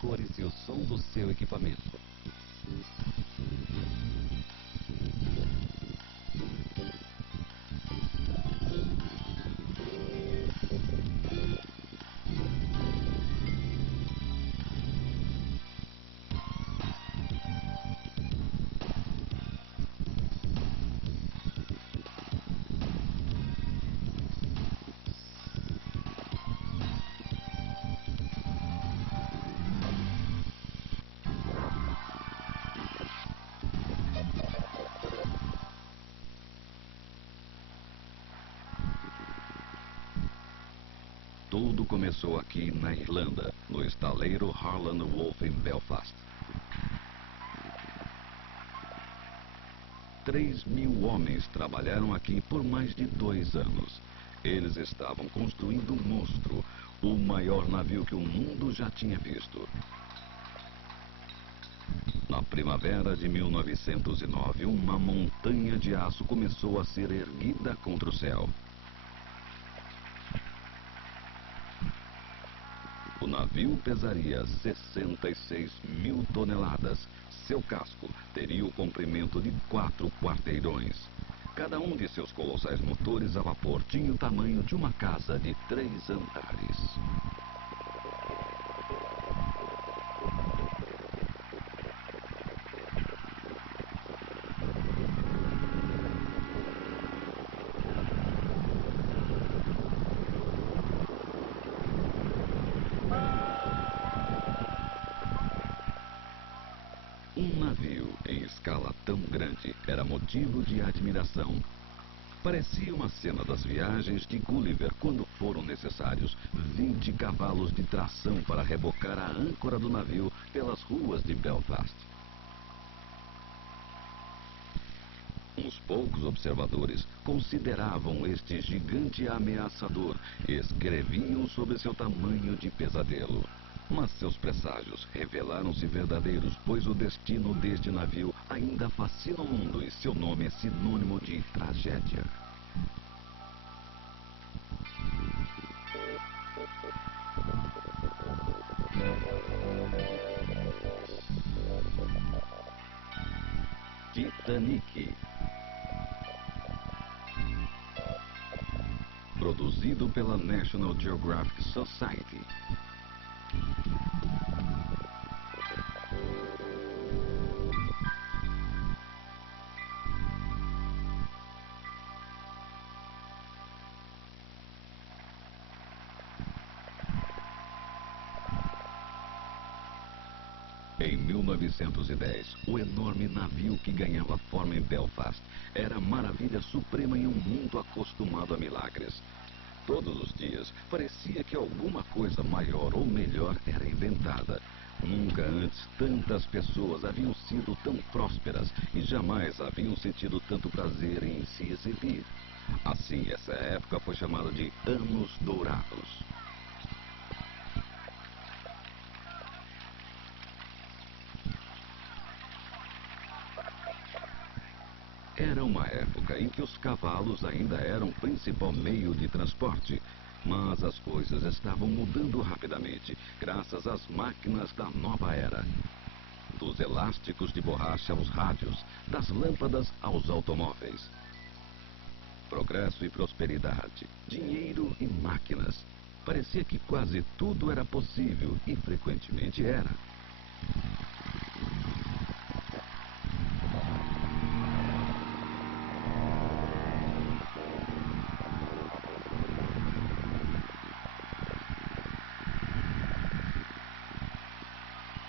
cores e o som do seu equipamento. Tudo começou aqui na Irlanda, no estaleiro Harland Wolff em Belfast. 3.000 homens trabalharam aqui por mais de 2 anos. Eles estavam construindo um monstro, o maior navio que o mundo já tinha visto. Na primavera de 1909, uma montanha de aço começou a ser erguida contra o céu. O navio pesaria 66.000 toneladas. Seu casco teria o comprimento de 4 quarteirões. Cada um de seus colossais motores a vapor tinha o tamanho de uma casa de 3 andares. Um navio em escala tão grande era motivo de admiração. Parecia uma cena das viagens de Gulliver quando foram necessários 20 cavalos de tração para rebocar a âncora do navio pelas ruas de Belfast. Uns poucos observadores consideravam este gigante ameaçador e escreviam sobre seu tamanho de pesadelo. Mas seus presságios revelaram-se verdadeiros, pois o destino deste navio ainda fascina o mundo e seu nome é sinônimo de tragédia. Titanic. Produzido pela National Geographic Society. Em 1910, o enorme navio que ganhava forma em Belfast era a maravilha suprema em um mundo acostumado a milagres. Todos os dias parecia que alguma coisa maior ou melhor era inventada. Nunca antes tantas pessoas haviam sido tão prósperas e jamais haviam sentido tanto prazer em se exibir. Assim, essa época foi chamada de Anos Dourados. Era uma época em que os cavalos ainda eram o principal meio de transporte, mas as coisas estavam mudando rapidamente, graças às máquinas da nova era. Dos elásticos de borracha aos rádios, das lâmpadas aos automóveis. Progresso e prosperidade, dinheiro e máquinas. Parecia que quase tudo era possível e frequentemente era.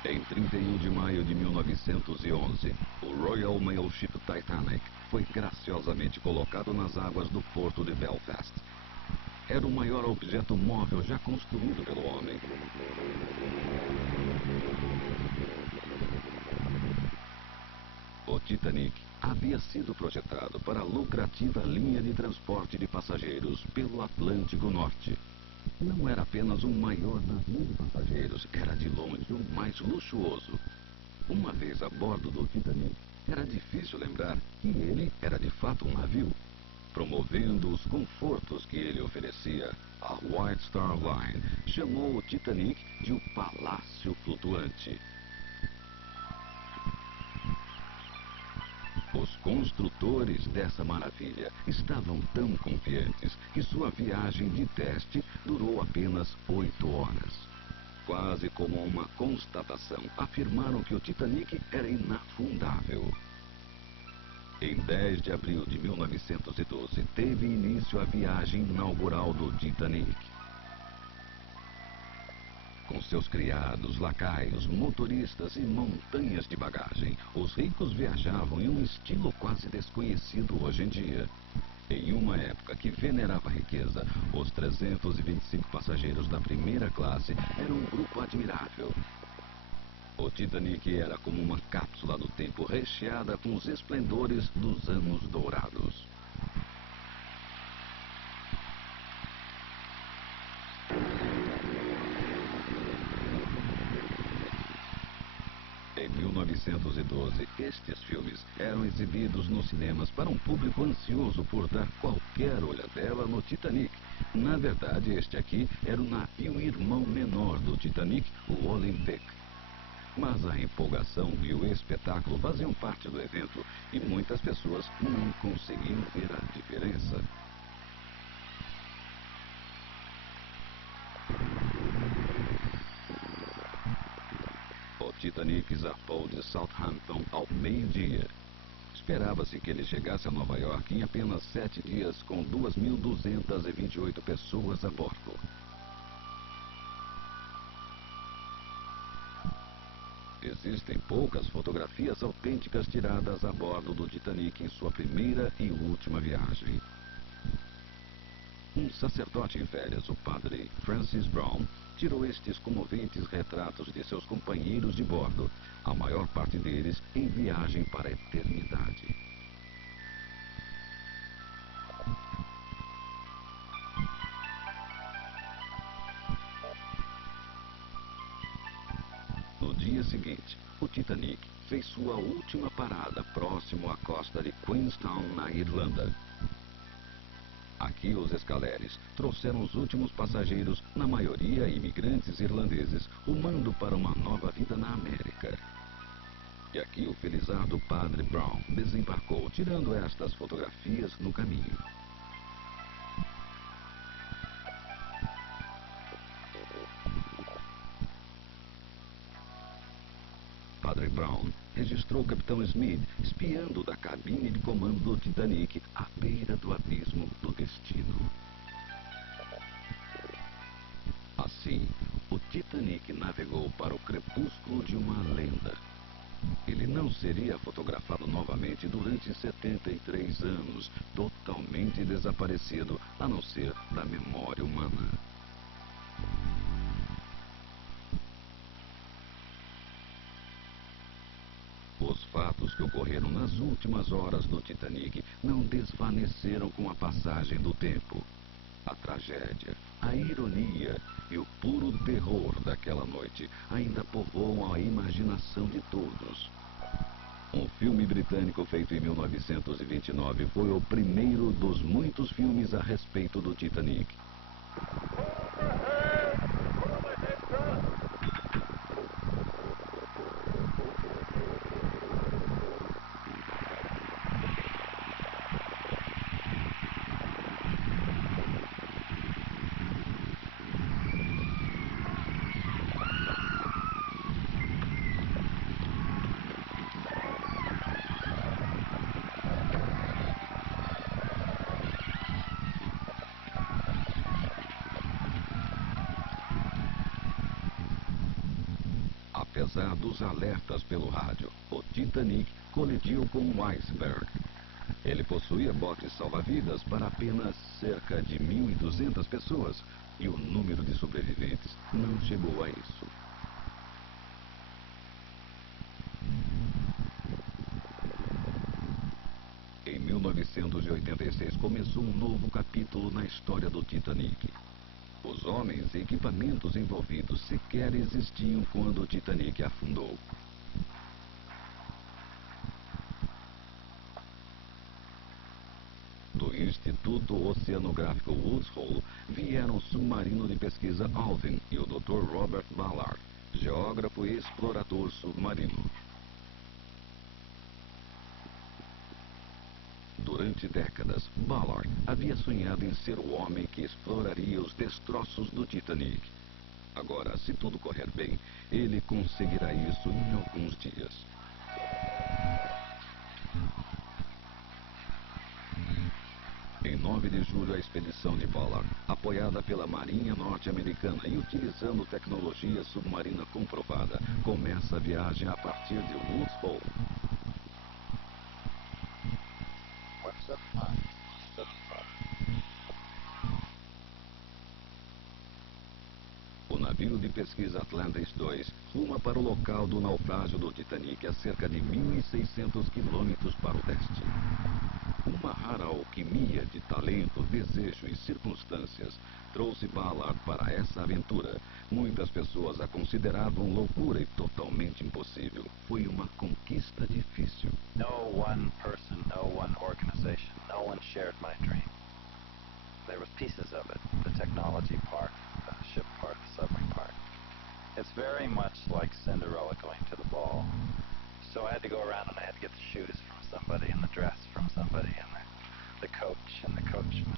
Em 31 de maio de 1911, o Royal Mail Ship Titanic foi graciosamente colocado nas águas do porto de Belfast. Era o maior objeto móvel já construído pelo homem. O Titanic havia sido projetado para a lucrativa linha de transporte de passageiros pelo Atlântico Norte. Não era apenas um maior navio de passageiros, era de longe o mais luxuoso. Uma vez a bordo do Titanic, era difícil lembrar que ele era de fato um navio. Promovendo os confortos que ele oferecia, a White Star Line chamou o Titanic de o Palácio Flutuante. Os construtores dessa maravilha estavam tão confiantes que sua viagem de teste durou apenas 8 horas. Quase como uma constatação, afirmaram que o Titanic era inafundável. Em 10 de abril de 1912, teve início a viagem inaugural do Titanic. Com seus criados, lacaios, motoristas e montanhas de bagagem, os ricos viajavam em um estilo quase desconhecido hoje em dia. Em uma época que venerava a riqueza, os 325 passageiros da primeira classe eram um grupo admirável. O Titanic era como uma cápsula do tempo recheada com os esplendores dos anos dourados. Em 1912, estes filmes eram exibidos nos cinemas para um público ansioso por dar qualquer olhadela no Titanic. Na verdade, este aqui era o navio irmão menor do Titanic, o Olympic. Mas a empolgação e o espetáculo faziam parte do evento e muitas pessoas não conseguiam ver a diferença. O Titanic zarpou de Southampton ao meio-dia. Esperava-se que ele chegasse a Nova York em apenas 7 dias, com 2.228 pessoas a bordo. Existem poucas fotografias autênticas tiradas a bordo do Titanic em sua primeira e última viagem. Um sacerdote em férias, o padre Francis Brown, tirou estes comoventes retratos de seus companheiros de bordo, a maior parte deles em viagem para a eternidade. No dia seguinte, o Titanic fez sua última parada próximo à costa de Queenstown, na Irlanda. Aqui os escaleres trouxeram os últimos passageiros, na maioria imigrantes irlandeses, rumando para uma nova vida na América. E aqui o felizardo padre Brown desembarcou, tirando estas fotografias no caminho. Padre Brown registrou o capitão Smith espiando da cabine de comando do Titanic à beira do abismo do destino. Assim, o Titanic navegou para o crepúsculo de uma lenda. Ele não seria fotografado novamente durante 73 anos, totalmente desaparecido, a não ser da memória humana. Os fatos que ocorreram nas últimas horas do Titanic não desvaneceram com a passagem do tempo. A tragédia, a ironia e o puro terror daquela noite ainda povoam a imaginação de todos. Um filme britânico feito em 1929 foi o primeiro dos muitos filmes a respeito do Titanic. Apesar dos alertas pelo rádio, o Titanic colidiu com um iceberg. Ele possuía botes salva-vidas para apenas cerca de 1.200 pessoas e o número de sobreviventes não chegou a isso. Em 1986 começou um novo capítulo na história do Titanic. Os homens e equipamentos envolvidos sequer existiam quando o Titanic afundou. Do Instituto Oceanográfico Woods Hole vieram o submarino de pesquisa Alvin e o Dr. Robert Ballard, geógrafo e explorador submarino. Durante décadas, Ballard havia sonhado em ser o homem que exploraria os destroços do Titanic. Agora, se tudo correr bem, ele conseguirá isso em alguns dias. Em 9 de julho, a expedição de Ballard, apoiada pela Marinha Norte-Americana e utilizando tecnologia submarina comprovada, começa a viagem a partir de Woods Hole. O navio de pesquisa Atlantis II ruma para o local do naufrágio do Titanic a cerca de 1.600 quilômetros para o leste. Uma rara alquimia de talento, desejo e circunstâncias trouxe Ballard para essa aventura. Muitas pessoas a consideravam loucura e totalmente impossível. Foi uma conquista difícil. No one person, no one organization, no one shared my dream. There was pieces of it, the technology part, the ship part, the submarine part. It's very much like Cinderella going to the ball. So I had to go around and I had to get the shoes from somebody and the dress from somebody and the coach and the coachman.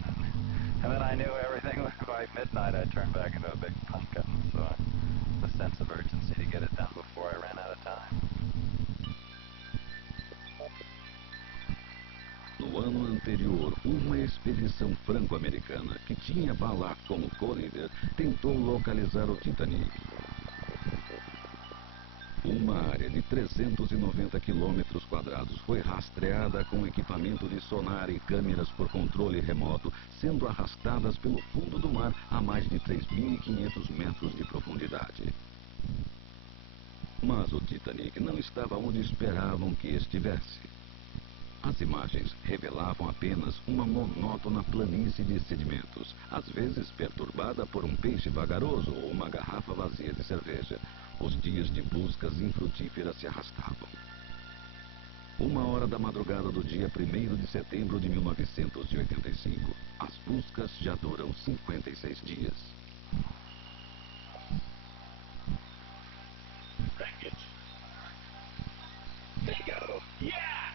And then I knew everything. By midnight I turned back into a big pumpkin. So the sense of urgency to get it done before I ran out of time. No ano anterior, uma expedição franco-americana que tinha Ballard como co-líder tentou localizar o Titanic. Uma área de 390 quilômetros quadrados foi rastreada com equipamento de sonar e câmeras por controle remoto, sendo arrastadas pelo fundo do mar a mais de 3.500 metros de profundidade. Mas o Titanic não estava onde esperavam que estivesse. As imagens revelavam apenas uma monótona planície de sedimentos, às vezes perturbada por um peixe vagaroso ou uma garrafa vazia de cerveja. Os dias de buscas infrutíferas se arrastavam. 1h da madrugada do dia 1º de setembro de 1985. As buscas já duram 56 dias. Bingo! Yeah!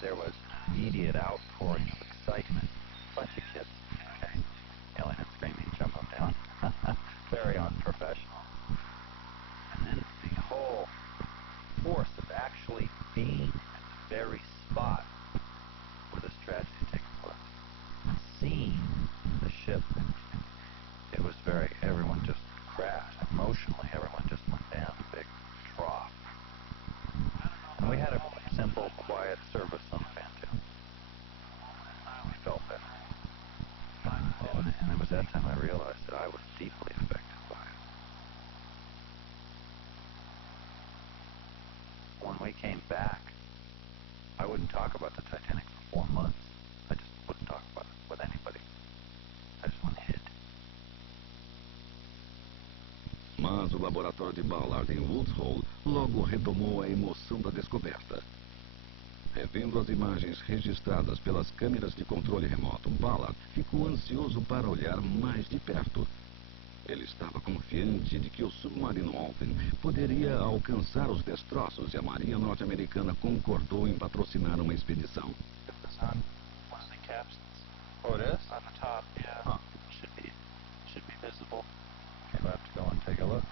There was immediate outpouring of excitement. Bunch of kids, okay, yelling and screaming, jump them down. Very unprofessional. And then the whole force of actually being at the very spot where this tragedy takes place, and seeing the ship, it was everyone just crashed. Emotionally, everyone just went down a big trough. And we had a simple, quiet service on the Phantom. We felt better. And it was that time I realized that I was deeply affected by it. When we came back, I wouldn't talk about the Titanic for 4 months. I just wouldn't talk about it with anybody. I just went hid. Mas o laboratório de Ballard em Woods Hole logo retomou a emoção da descoberta. Revendo as imagens registradas pelas câmeras de controle remoto, Ballard ficou ansioso para olhar mais de perto. Ele estava confiante de que o submarino Alvin poderia alcançar os destroços e a Marinha Norte-Americana concordou em patrocinar uma expedição. Put this on one of the capstans. Oh, it is? On the top, yeah. Huh. Should be visible. Okay, we'll have to go and take a look.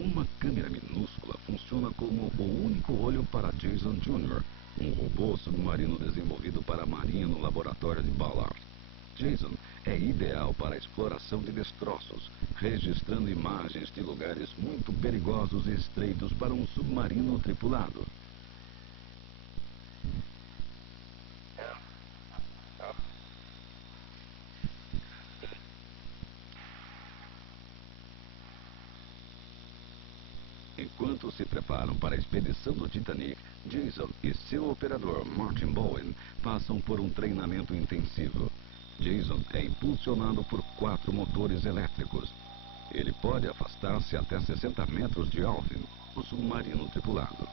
Uma câmera minúscula funciona como o único olho para Jason Jr., um robô submarino desenvolvido para a Marinha no laboratório de Ballard. Jason é ideal para a exploração de destroços, registrando imagens de lugares muito perigosos e estreitos para um submarino tripulado. Enquanto se preparam para a expedição do Titanic, Jason e seu operador Martin Bowen passam por um treinamento intensivo. Jason é impulsionado por 4 motores elétricos. Ele pode afastar-se até 60 metros de Alvin, o submarino tripulado.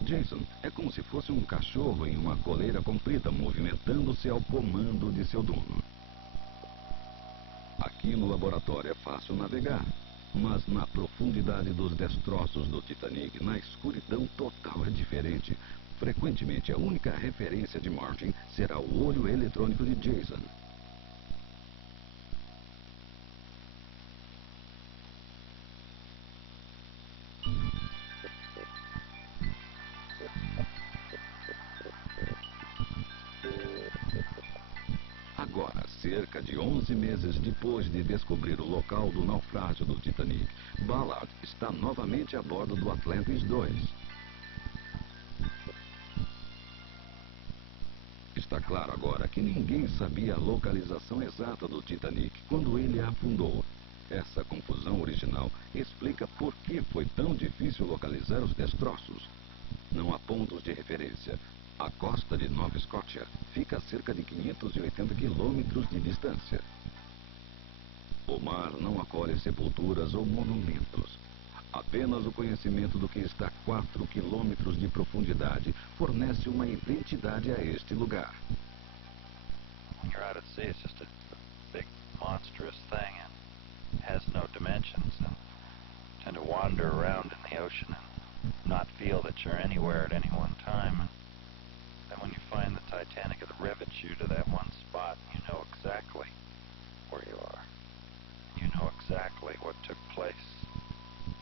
Jason é como se fosse um cachorro em uma coleira comprida, movimentando-se ao comando de seu dono. Aqui no laboratório é fácil navegar, mas na profundidade dos destroços do Titanic, na escuridão total, é diferente. Frequentemente, a única referência de Martin será o olho eletrônico de Jason. Agora, cerca de 11 meses depois de descobrir o local do naufrágio do Titanic, Ballard está novamente a bordo do Atlantis II. Está claro agora que ninguém sabia a localização exata do Titanic quando ele afundou. Essa confusão original explica por que foi tão difícil localizar os destroços. Não há pontos de referência. A costa de Nova Escócia fica a cerca de 580 quilômetros de distância. O mar não acolhe sepulturas ou monumentos. Apenas o conhecimento do que está a 4 quilômetros de profundidade fornece uma identidade a este lugar. When you're out at sea, it's just a big, monstrous thing and has no dimensions, and tend to wander around in the ocean and not feel that you're anywhere at any one time. And then when you find the Titanic, it rivets you to that one spot, you know exactly where you are. You know exactly what took place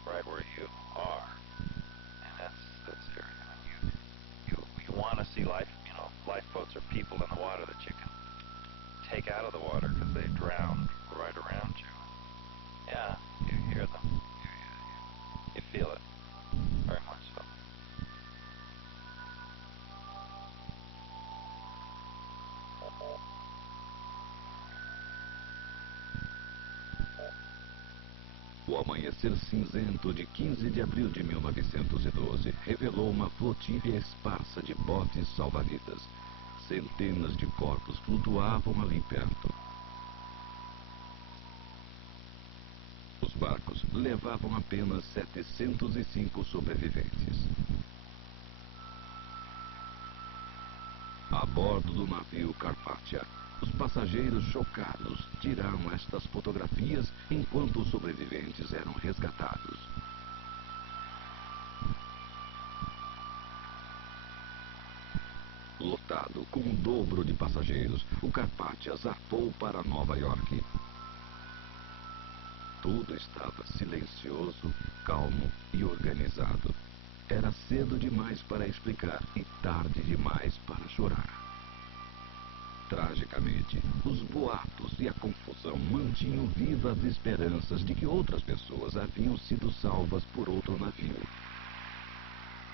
right where you are. And that's everything. You want to see lifeboats are people in the water that you can take out of the water because they drowned right around you. Yeah, you hear them. You feel it. Very much so. O amanhecer cinzento de 15 de abril de 1912 revelou uma flotilha esparsa de botes salva-vidas. Centenas de corpos flutuavam ali perto. Os barcos levavam apenas 705 sobreviventes. A bordo do navio Carpathia, os passageiros chocados tiraram estas fotografias enquanto os sobreviventes eram resgatados. Lotado com o dobro de passageiros, o Carpathia zarpou para Nova York. Tudo estava silencioso, calmo e organizado. Era cedo demais para explicar e tarde demais para chorar. Tragicamente, os boatos e a confusão mantinham vivas as esperanças de que outras pessoas haviam sido salvas por outro navio.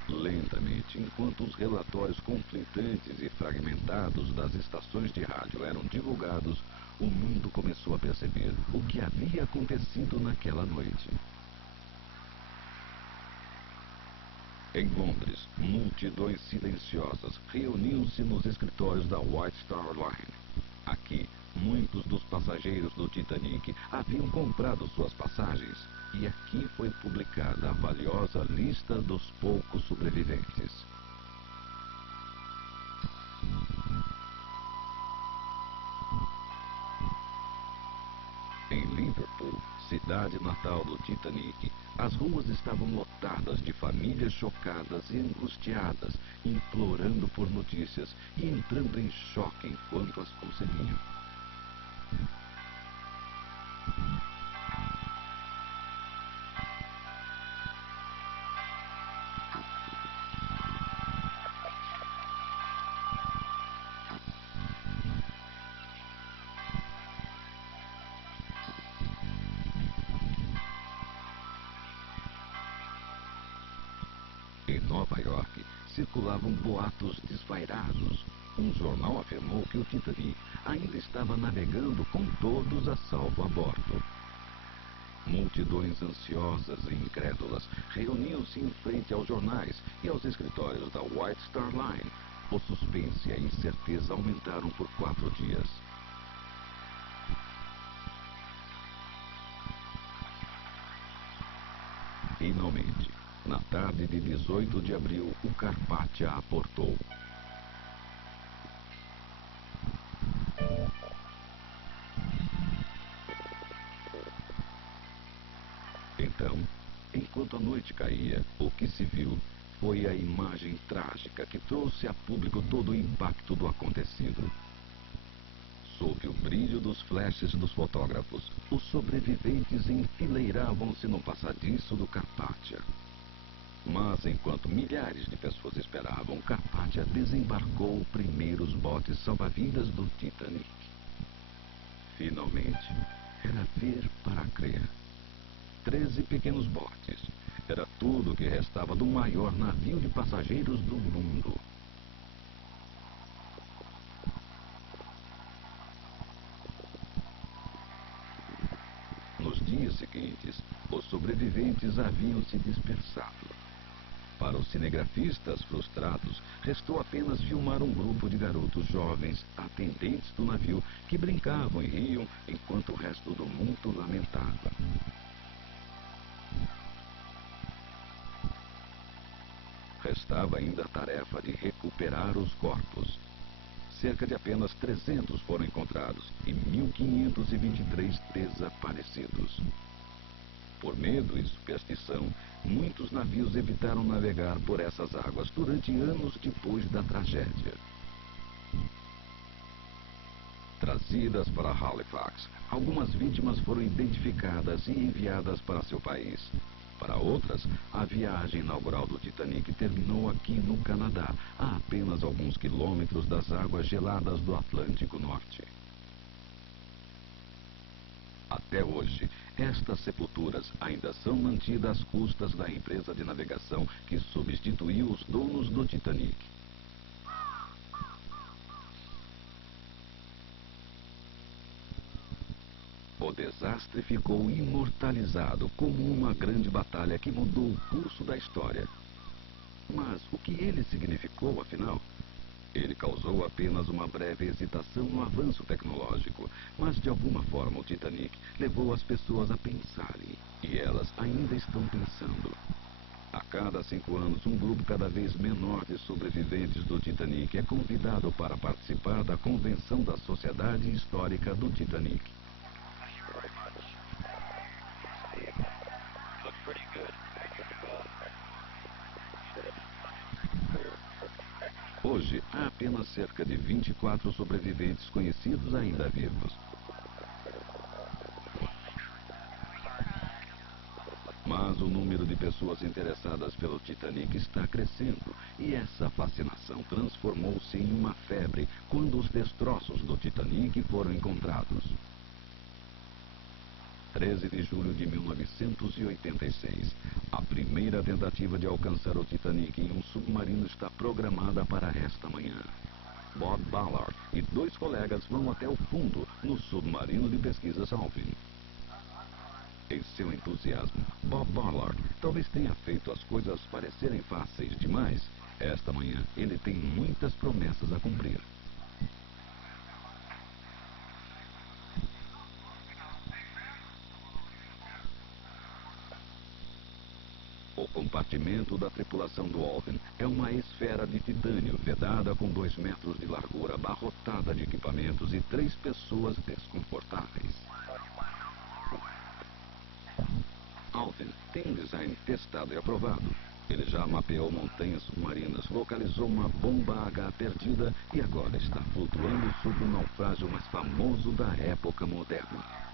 Lentamente, enquanto os relatórios conflitantes e fragmentados das estações de rádio eram divulgados, o mundo começou a perceber o que havia acontecido naquela noite. Em Londres, multidões silenciosas reuniam-se nos escritórios da White Star Line. Aqui, Muitos dos passageiros do Titanic haviam comprado suas passagens, e aqui foi publicada a valiosa lista dos poucos sobreviventes. Em Liverpool, cidade natal do Titanic, as ruas estavam lotadas de famílias chocadas e angustiadas, implorando por notícias e entrando em choque enquanto as conseguiam. Em Nova York, circulavam boatos desvairados. Um jornal afirmou que o Titanic ainda estava navegando com todos a salvo a bordo. Multidões ansiosas e incrédulas reuniam-se em frente aos jornais e aos escritórios da White Star Line. O suspense e a incerteza aumentaram por 4 dias. Finalmente, na tarde de 18 de abril, o Carpathia aportou. Então, enquanto a noite caía, o que se viu foi a imagem trágica que trouxe a público todo o impacto do acontecido. Sob o brilho dos flashes dos fotógrafos, os sobreviventes enfileiravam-se no passadiço do Carpathia. Mas enquanto milhares de pessoas esperavam, o Carpathia desembarcou os primeiros botes salva-vidas do Titanic. Finalmente, era ver para crer. 13 pequenos botes. Era tudo o que restava do maior navio de passageiros do mundo. Nos dias seguintes, os sobreviventes haviam se dispersado. Para os cinegrafistas frustrados, restou apenas filmar um grupo de garotos jovens, atendentes do navio, que brincavam e riam enquanto o resto do mundo lamentava. Restava ainda a tarefa de recuperar os corpos. Cerca de apenas 300 foram encontrados e 1.523 desaparecidos. Por medo e superstição, muitos navios evitaram navegar por essas águas durante anos depois da tragédia. Trazidas para Halifax, algumas vítimas foram identificadas e enviadas para seu país. Para outras, a viagem inaugural do Titanic terminou aqui no Canadá, a apenas alguns quilômetros das águas geladas do Atlântico Norte. Até hoje, estas sepulturas ainda são mantidas às custas da empresa de navegação que substituiu os donos do Titanic. O desastre ficou imortalizado como uma grande batalha que mudou o curso da história. Mas o que ele significou, afinal? Ele causou apenas uma breve hesitação no avanço tecnológico, mas de alguma forma o Titanic levou as pessoas a pensarem, e elas ainda estão pensando. A cada 5 anos, um grupo cada vez menor de sobreviventes do Titanic é convidado para participar da Convenção da Sociedade Histórica do Titanic. Hoje, há apenas cerca de 24 sobreviventes conhecidos ainda vivos. Mas o número de pessoas interessadas pelo Titanic está crescendo, e essa fascinação transformou-se em uma febre quando os destroços do Titanic foram encontrados. 13 de julho de 1986. A primeira tentativa de alcançar o Titanic em um submarino está programada para esta manhã. Bob Ballard e 2 colegas vão até o fundo no submarino de pesquisas Alvin. Em seu entusiasmo, Bob Ballard talvez tenha feito as coisas parecerem fáceis demais. Esta manhã, ele tem muitas promessas a cumprir. O compartimento da tripulação do Alvin é uma esfera de titânio vedada com 2 metros de largura, abarrotada de equipamentos e 3 pessoas desconfortáveis. Alvin tem um design testado e aprovado. Ele já mapeou montanhas submarinas, localizou uma bomba H perdida e agora está flutuando sobre o naufrágio mais famoso da época moderna.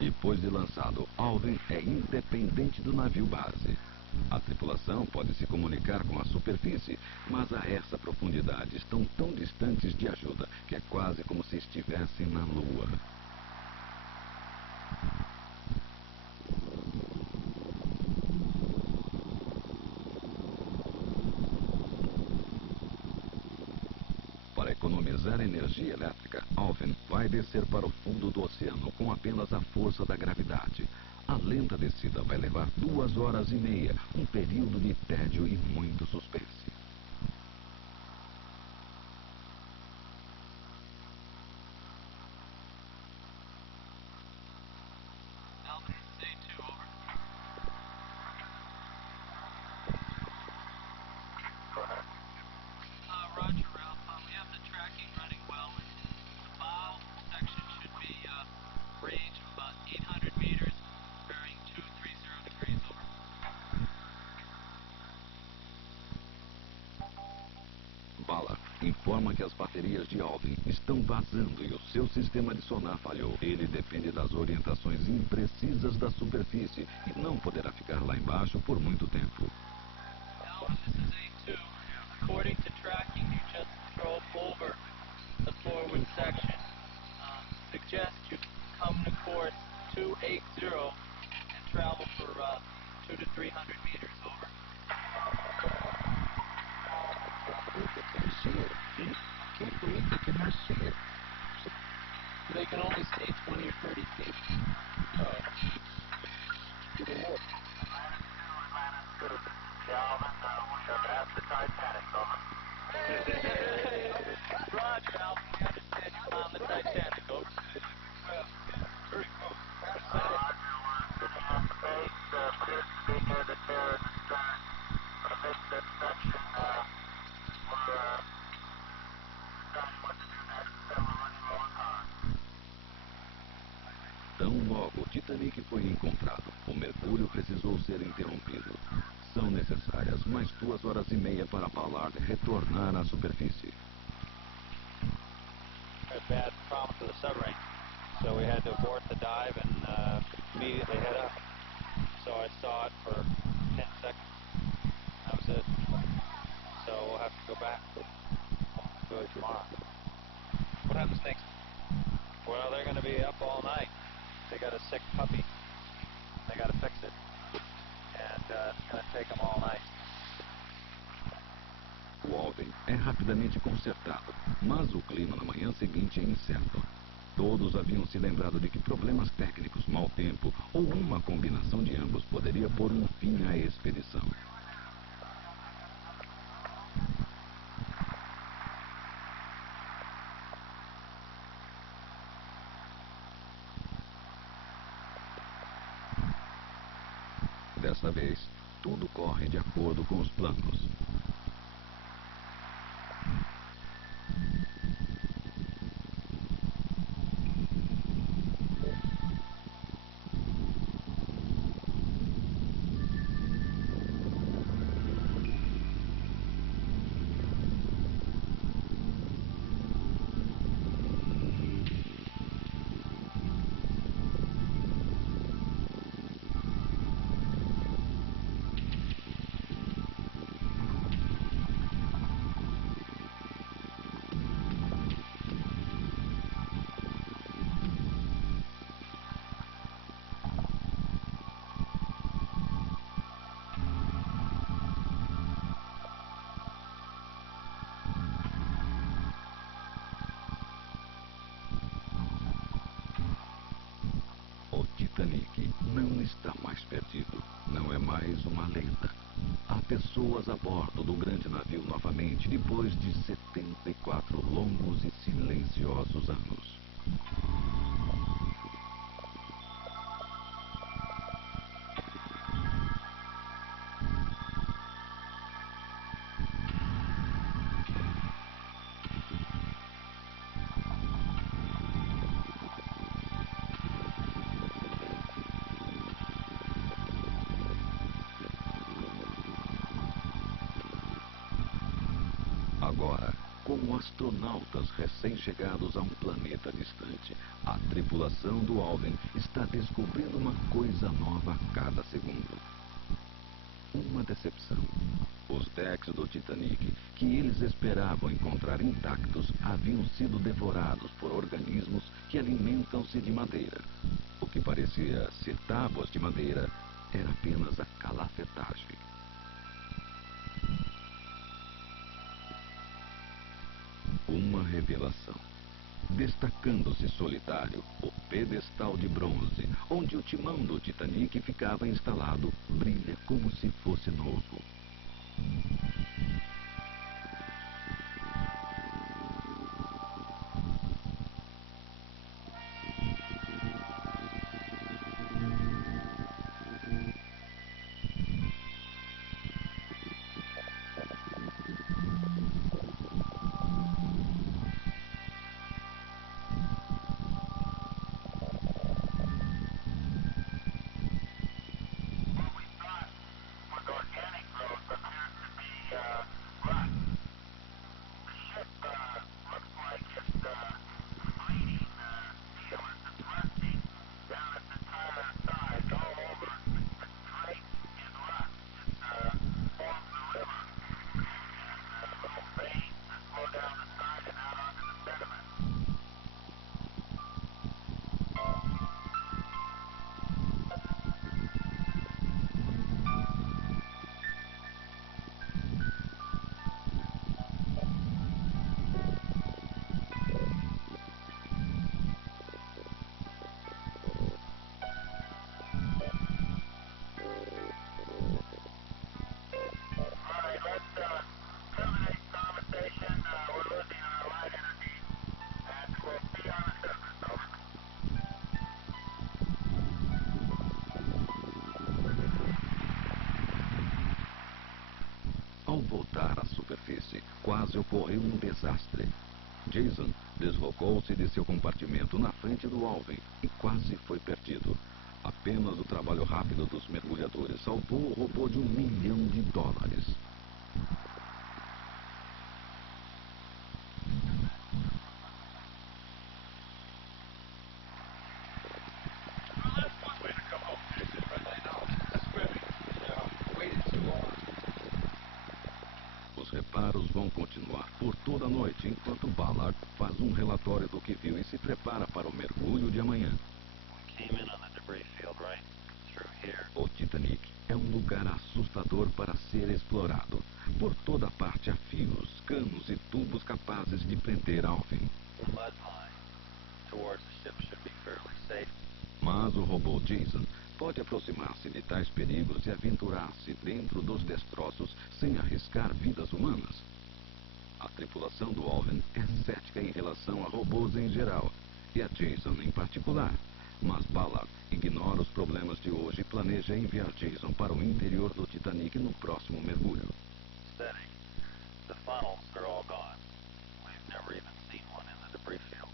Depois de lançado, Alvin é independente do navio base. A tripulação pode se comunicar com a superfície, mas a essa profundidade estão tão distantes de ajuda que é quase como se estivessem na Lua. Para economizar energia elétrica, Alvin vai descer para o fundo do oceano com apenas a força da gravidade. A lenta descida vai levar 2 horas e meia, um período de tédio e muito suspense. Roger, Ralph. We have the tracking running well, and the bow section should be range of about 800 meters, bearing 230 degrees over. Bala informa que as baterias de Alvin estão vazando e o seu sistema de sonar falhou. Ele depende das orientações imprecisas da superfície e não poderá ficar lá embaixo por muito tempo. Alvin, this is A2. According to tracking, you just drove over the forward section. Suggest you come to course 280 and travel for 200 to 300 meters over. Can't believe they cannot see it. They can only see 20 or 30 feet. Even more. Atlantis 2, this is the Alvin. We are at the Titanic, over. Roger, Alvin. We understand you found the Titanic, over. Very cool. Roger, we're sitting at the base. Appears to be near the tear in the stern of this section. We're deciding what to do next. We're running low on power. Tão logo o Titanic foi encontrado, o mergulho precisou ser interrompido. São necessárias mais 2 horas e meia para Ballard retornar à superfície. A bad problem for the submarine, so we had to abort the dive and immediately head up. So I saw it for 10 seconds. That was it. So we'll have to go back. Do it tomorrow. What happens next? Well, they're going to be up all night. They got a sick puppy. They got to fix it. And it's going to take them all night. O Alvin é rapidamente consertado, mas o clima na manhã seguinte é incerto. Todos haviam se lembrado de que problemas técnicos, mau tempo ou uma combinação de ambos poderia pôr um fim à expedição. Dessa vez, tudo corre de acordo com os planos. está mais perdido. Não é mais uma lenda. Há pessoas a bordo do grande navio novamente depois de 74 longos e silenciosos anos. Agora, como astronautas recém-chegados a um planeta distante, a tripulação do Alvin está descobrindo uma coisa nova a cada segundo. Uma decepção. Os decks do Titanic, que eles esperavam encontrar intactos, haviam sido devorados por organismos que alimentam-se de madeira. O que parecia ser tábuas de madeira era apenas a calafetagem. Uma revelação. Destacando-se solitário, o pedestal de bronze, onde o timão do Titanic ficava instalado, brilha como se fosse novo. Ao voltar à superfície, quase ocorreu um desastre. Jason deslocou-se de seu compartimento na frente do Alvin e quase foi perdido. Apenas o trabalho rápido dos mergulhadores salvou o robô de $1 milhão. Os reparos vão continuar por toda a noite enquanto Ballard faz um relatório do que viu e se prepara para o mergulho de amanhã. Came in on the debris field, right? Through here. O Titanic é um lugar assustador para ser explorado. Por toda parte há fios, canos e tubos capazes de prender Alvin. The mud line towards the ship should be fairly safe. Mas o robô Jason pode aproximar-se de tais perigos e aventurar-se dentro dos destroços sem arriscar vidas humanas. A tripulação do Alvin é cética em relação a robôs em geral, e a Jason em particular. Mas Ballard ignora os problemas de hoje e planeja enviar Jason para o interior do Titanic no próximo mergulho. Steady. The funnels are all gone. We've never even seen one in the debris field.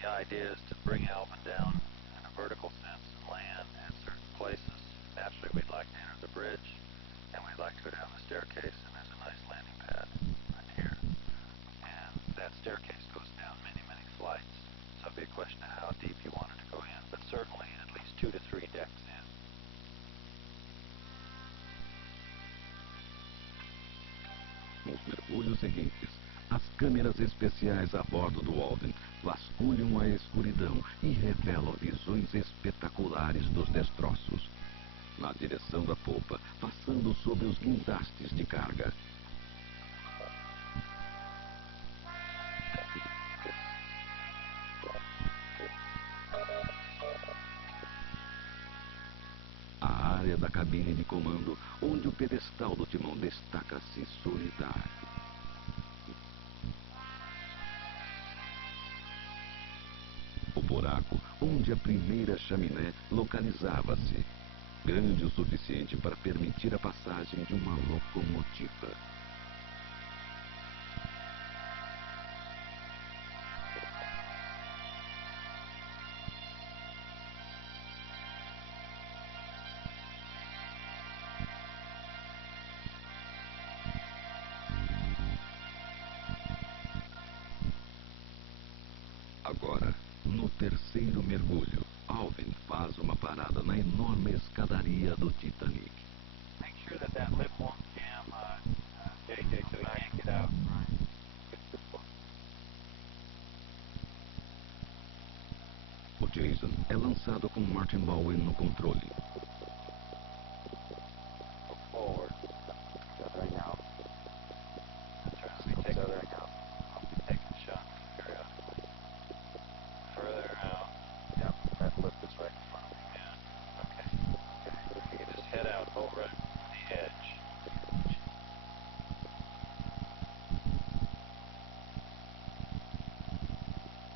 The idea is to bring Alvin down in a vertical sense and land at certain places. Naturally, we'd like to enter the bridge, and we'd like to go down the staircase, and there's a nice landing pad right here. And that staircase goes down many, many flights. So it'd be a question of how deep you wanted to go in, but certainly at least 2 to 3 decks in. Nos mergulhos seguintes, as câmeras especiais a bordo do Alvin vasculham a escuridão e revelam visões espetaculares dos destroços. Na direção da popa, passando sobre os guindastes de carga. comando, onde o pedestal do timão destaca-se solitário. O buraco onde a primeira chaminé localizava-se, grande o suficiente para permitir a passagem de uma locomotiva. Agora, no terceiro mergulho, Alvin faz uma parada na enorme escadaria do Titanic. Make sure that that lip won't jam JJ so he can't get out. O Jason é lançado com Martin Bowen no controle. Go forward. Feathering out. Feathering out. I'll be taking shots periodically. Further out. Yep, that lip is right in front of me. Yeah. Okay. You can just head out over the edge.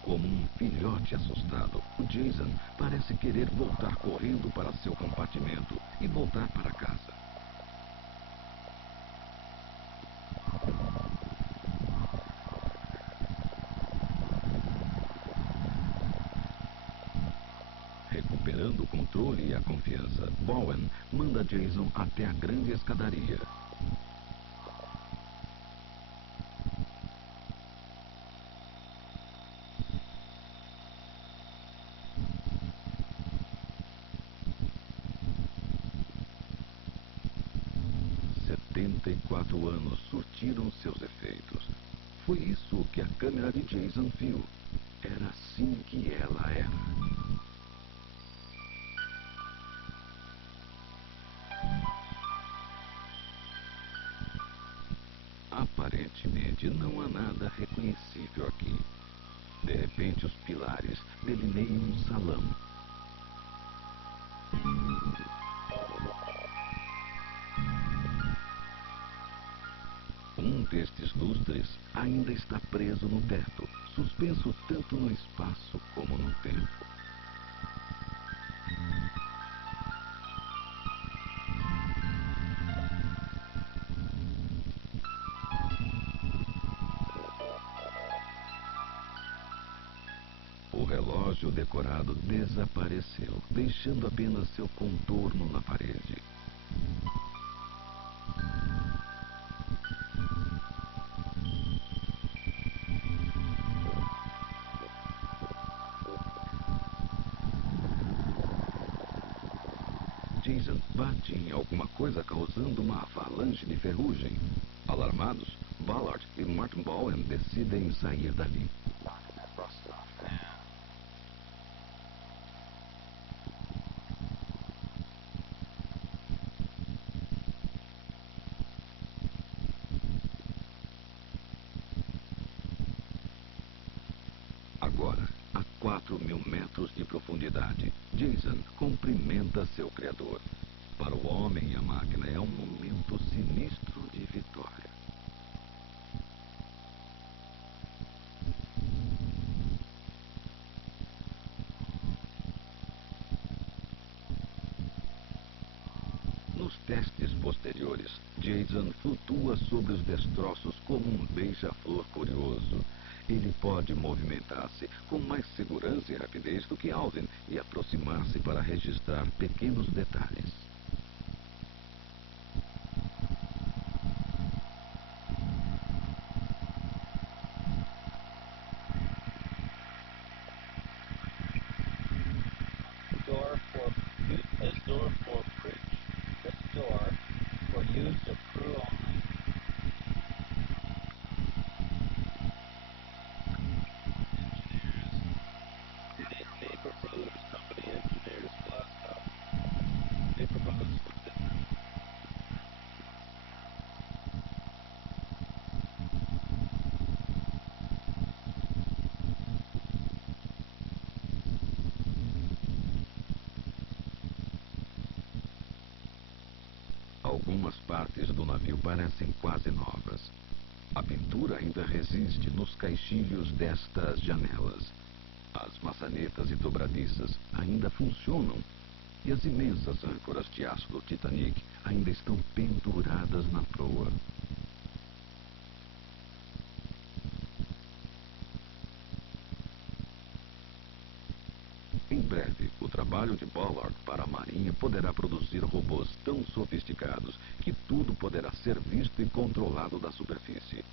Como um filhote assustado, o Jason parece querer voltar correndo para seu compartimento e voltar para casa. Recuperando o controle e a confiança, Bowen manda Jason até a grande escadaria. Setenta e 4 anos surtiram seus efeitos. Foi isso que a câmera de Jason viu. Era assim que ela era. Aparentemente não há nada reconhecível aqui. De repente os pilares delineiam um salão. Um destes lustres ainda está preso no teto, suspenso tanto no espaço como no tempo. O relógio decorado desapareceu, deixando apenas seu contorno na parede. Jason bate em alguma coisa causando uma avalanche de ferrugem. Alarmados, Ballard e Martin Bowen decidem sair dali. Agora, a 4.000 metros de profundidade, Jason cumprimenta seu criador. Para o homem e a máquina é um momento sinistro de vitória. Nos testes posteriores, Jason flutua sobre os destroços como um beija-flor curioso. Ele pode movimentar-se com mais segurança e rapidez do que Alvin e aproximar-se para registrar pequenos detalhes. This door for bridge. This door for use of crew only. Engineers. Vapor Brothers Company engineers, Glasgow. Vapor Algumas partes do navio parecem quase novas. A pintura ainda resiste nos caixilhos destas janelas. As maçanetas e dobradiças ainda funcionam. E as imensas âncoras de aço do Titanic ainda estão penduradas na proa. Em breve, o trabalho de Ballard para a Marinha poderá produzir robôs tão sofisticados que tudo poderá ser visto e controlado da superfície.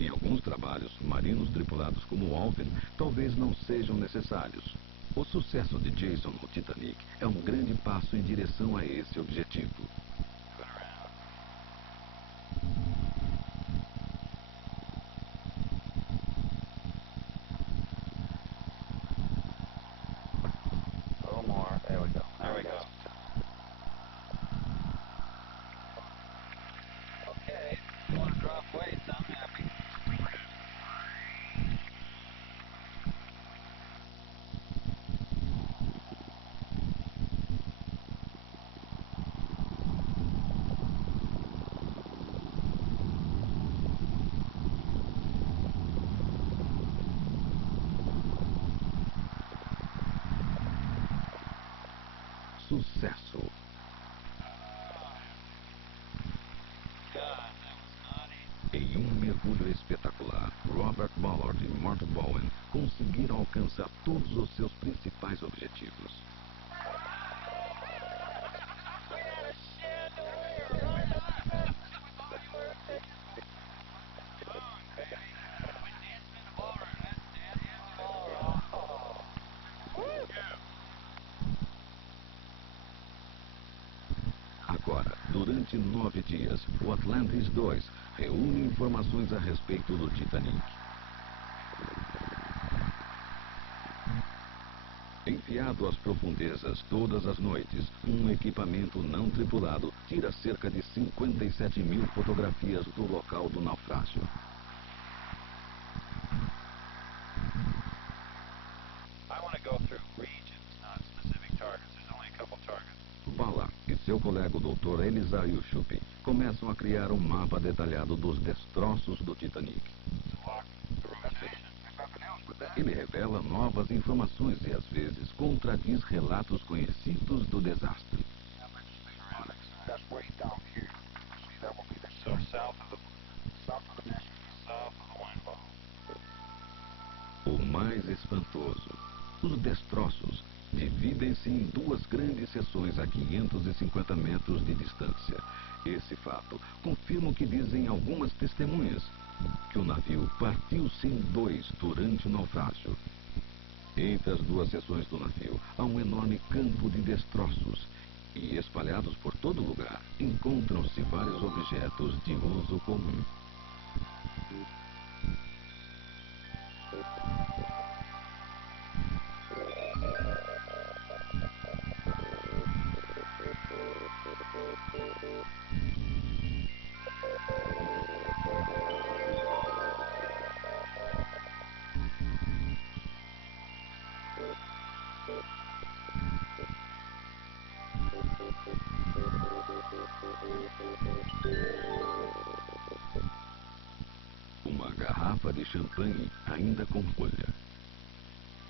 Em alguns trabalhos, marinos tripulados como Alvin talvez não sejam necessários. O sucesso de Jason no Titanic é um grande passo em direção a esse objetivo. There we go. Okay, if you want to drop weights, I'm happy. Sucesso! Em um mergulho espetacular, Robert Ballard e Mort Bowen conseguiram alcançar todos os seus principais objetivos. Agora, durante 9 dias, o Atlantis II reúne informações a respeito do Titanic. Enviado às profundezas todas as noites, um equipamento não tripulado tira cerca de 57.000 fotografias do local do naufrágio. Ballard e seu colega o Dr. Elisario Shuppi começam a criar um mapa detalhado dos destroços do Titanic. Ele revela novas informações e às vezes contradiz relatos conhecidos do desastre. O mais espantoso, os destroços dividem-se em duas grandes seções a 550 metros de distância. Esse fato confirma o que dizem algumas testemunhas, que o navio partiu-se em dois durante o naufrágio. Entre as duas seções do navio há um enorme campo de destroços e, espalhados por todo lugar, encontram-se vários objetos de uso comum. Uma garrafa de champanhe ainda com rolha.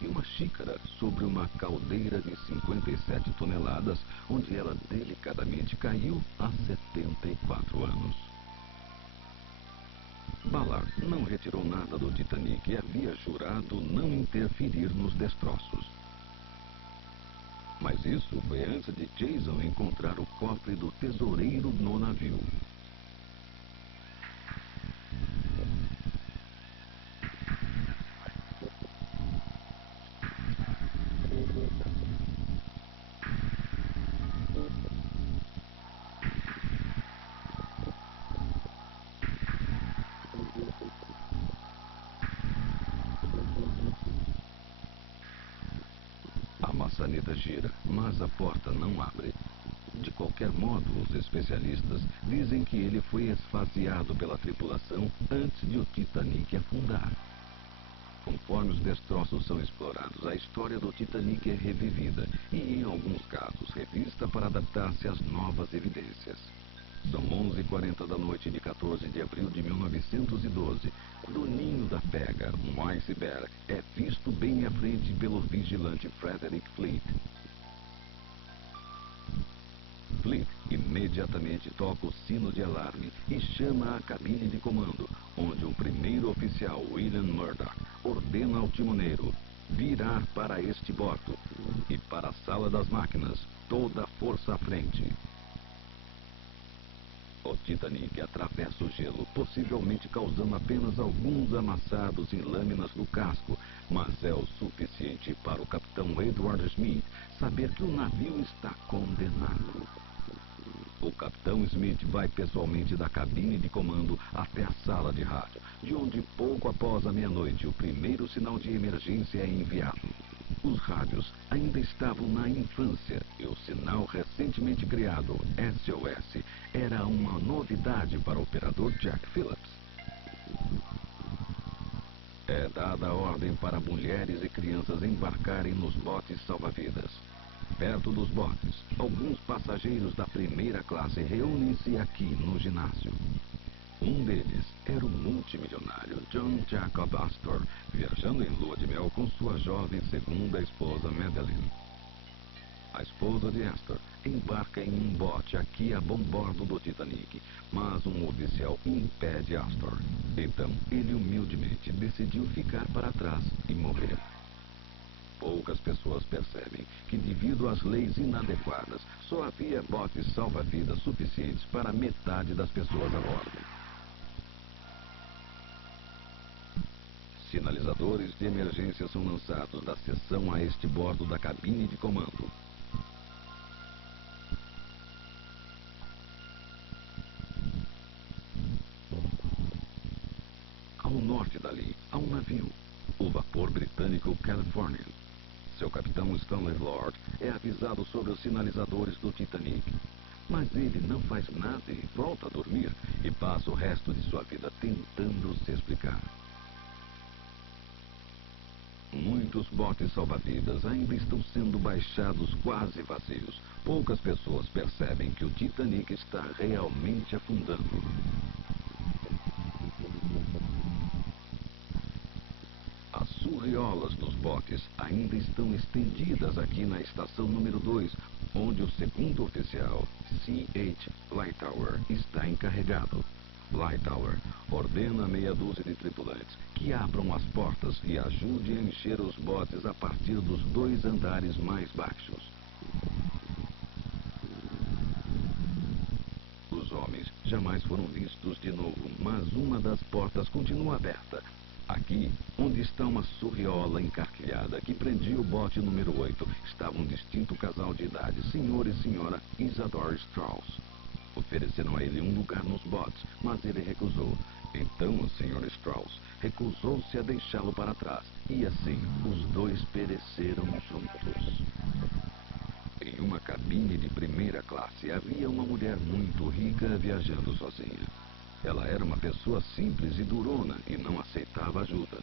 E uma xícara sobre uma caldeira de 57 toneladas, onde ela delicadamente caiu há 74 anos. Ballard não retirou nada do Titanic e havia jurado não interferir nos destroços. Mas isso foi antes de Jason encontrar o cofre do tesoureiro no navio. A maçaneta gira, mas a porta não abre. De qualquer modo, os especialistas dizem que ele foi esfaziado pela tripulação antes de o Titanic afundar. Conforme os destroços são explorados, a história do Titanic é revivida e, em alguns casos, revista para adaptar-se às novas evidências. Dom 10h40 da noite de 14 de abril de 1912, do ninho da pega, um iceberg é visto bem à frente pelo vigilante Frederick Fleet. Fleet imediatamente toca o sino de alarme e chama a cabine de comando, onde o primeiro oficial, William Murdoch, ordena ao timoneiro virar para este bordo e para a sala das máquinas, toda a força à frente. O Titanic atravessa o gelo, possivelmente causando apenas alguns amassados em lâminas do casco, mas é o suficiente para o capitão Edward Smith saber que o navio está condenado. O capitão Smith vai pessoalmente da cabine de comando até a sala de rádio, de onde pouco após a meia-noite o primeiro sinal de emergência é enviado. Os rádios ainda estavam na infância e o sinal recentemente criado, SOS, era uma novidade para o operador Jack Phillips. É dada a ordem para mulheres e crianças embarcarem nos botes salva-vidas. Perto dos botes, alguns passageiros da primeira classe reúnem-se aqui no ginásio. Um deles era o multimilionário John Jacob Astor, viajando em lua de mel com sua jovem segunda esposa Madeline. A esposa de Astor embarca em um bote aqui a bordo do Titanic, mas um oficial impede Astor. Então, ele humildemente decidiu ficar para trás e morrer. Poucas pessoas percebem que, devido às leis inadequadas, só havia botes salva-vidas suficientes para metade das pessoas a bordo. Sinalizadores de emergência são lançados da seção a este bordo da cabine de comando. Ao norte dali, há um navio, o vapor britânico Californian. Seu capitão Stanley Lord é avisado sobre os sinalizadores do Titanic, mas ele não faz nada e volta a dormir e passa o resto de sua vida tentando se explicar. Muitos botes salva-vidas ainda estão sendo baixados quase vazios. Poucas pessoas percebem que o Titanic está realmente afundando. As surriolas dos botes ainda estão estendidas aqui na estação número 2, onde o segundo oficial, C.H. Lightower, está encarregado. Lightower ordena a meia dúzia de tripulantes que abram as portas e ajudem a encher os botes a partir dos 2 andares mais baixos. Os homens jamais foram vistos de novo, mas uma das portas continua aberta. Aqui, onde está uma surriola encarquilhada que prendia o bote número 8, estava um distinto casal de idade, Sr. e Sra. Isadora Strauss. Ofereceram a ele um lugar nos botes, mas ele recusou. Então o Sr. Strauss recusou-se a deixá-lo para trás, e assim os dois pereceram juntos. Em uma cabine de primeira classe havia uma mulher muito rica viajando sozinha. Ela era uma pessoa simples e durona e não aceitava ajuda.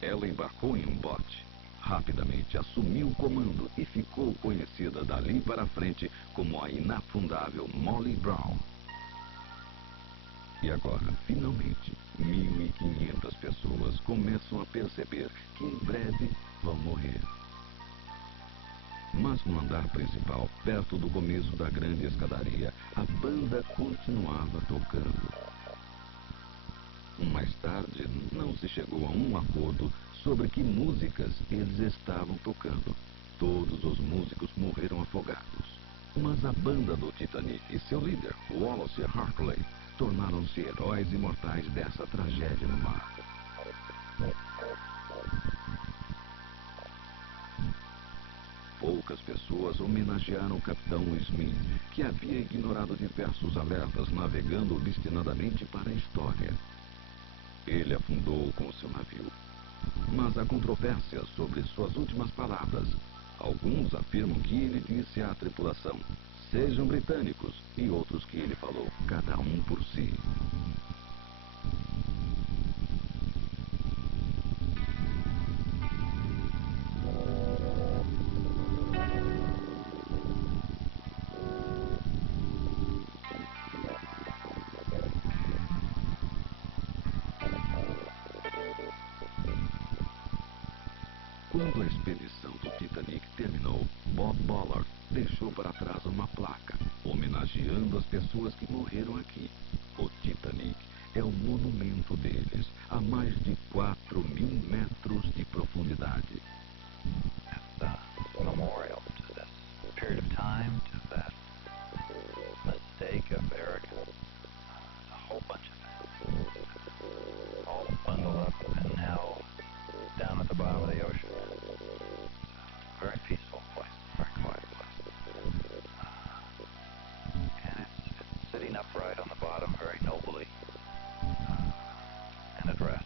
Ela embarcou em um bote. Rapidamente assumiu o comando e ficou conhecida dali para frente como a inafundável Molly Brown. E agora, finalmente, 1.500 pessoas começam a perceber que em breve vão morrer. Mas no andar principal, perto do começo da grande escadaria, a banda continuava tocando. Mais tarde, não se chegou a um acordo sobre que músicas eles estavam tocando. Todos os músicos morreram afogados. Mas a banda do Titanic e seu líder, Wallace Hartley, tornaram-se heróis imortais dessa tragédia no mar. Poucas pessoas homenagearam o capitão Smith, que havia ignorado diversos alertas navegando obstinadamente para a história. Ele afundou com seu navio. Mas há controvérsia sobre suas últimas palavras. Alguns afirmam que ele disse à tripulação: "Sejam britânicos", e outros que ele falou: "Cada um por si". Quando a expedição do Titanic terminou, Bob Ballard deixou para trás uma placa homenageando as pessoas que morreram aqui. O Titanic é um monumento deles, a mais de 4.000 metros de profundidade. It's a memorial to this period of time, to that mistake of arrogance, a whole bunch of things, all bundled up and now down at the bottom of the ocean. It's a very peaceful place, very quiet place. And it's sitting upright on the bottom very nobly, and at rest.